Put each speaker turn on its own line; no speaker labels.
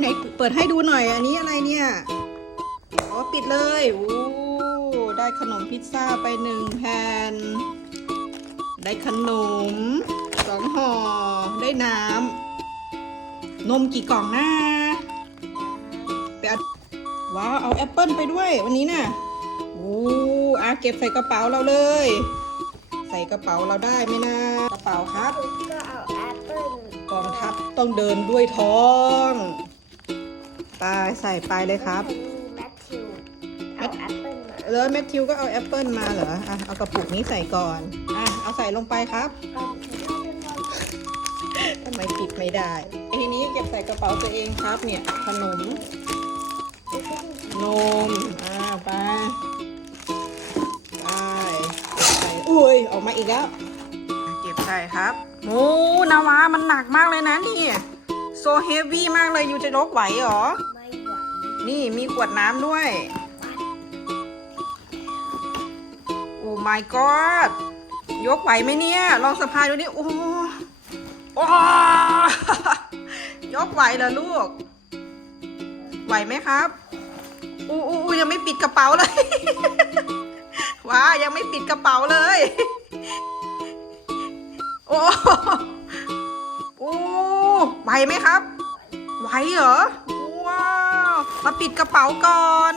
ไหนเปิดให้ดูหน่อย อันนี้อะไรเนี่ย อ๋อ ปิดเลยโอ้ได้ขนมพิซซ่าไปหนึ่งแผ่น ได้ขนมสองห่อ ได้น้ำ นมกี่กล่องนะไปเอาว้าว เอาแอปเปิลไปด้วยวันนี้น่ะโอ้อาเก็บใส่กระเป๋าเราเลย ใส่กระเป๋าเราได้ไหมนะ กระเป๋าครับ
ก็เอาแอปเปิ้ล
กองทัพต้องเดินด้วยท้อง ไปใส่ไปเลยครับ
มีแมทธิวเอาแอปเปิ้ลมา
แล้วแมทธิวก็เอาแอปเปิลมาเหรออะเอากระปุกนี้ใส่ก่อนอะเอาใส่ลงไปครับ
ก่อนที่เราจะนอน
ทำไมปิดไม่ได้ไอ้ทีนี้เก็บใส่กระเป๋าตัวเองครับเนี่ยขนมนมอ่าไปไปใส่อุ้ยออกมาอีกแล้ว เก็บใส่ครับโอ้นาวามันหนักมากเลยนะนี่โซเฮฟวี่มากเลยอยู่จะยกไหวเหรอ
ไม่ไหว
นี่มีขวดน้ำด้วย โอ้ my god ยกไหวไหมเนี่ย ลองสะพายดูนี่โอ้โอ้ยกไหวเหรอลูก ไหวไหมครับอู้อู้ยังไม่ปิดกระเป๋าเลย ว้ายังไม่ปิดกระเป๋าเลย โอ้ ไหวไหมครับ ไหวเหรอ ว้าว มาปิดกระเป๋าก่อน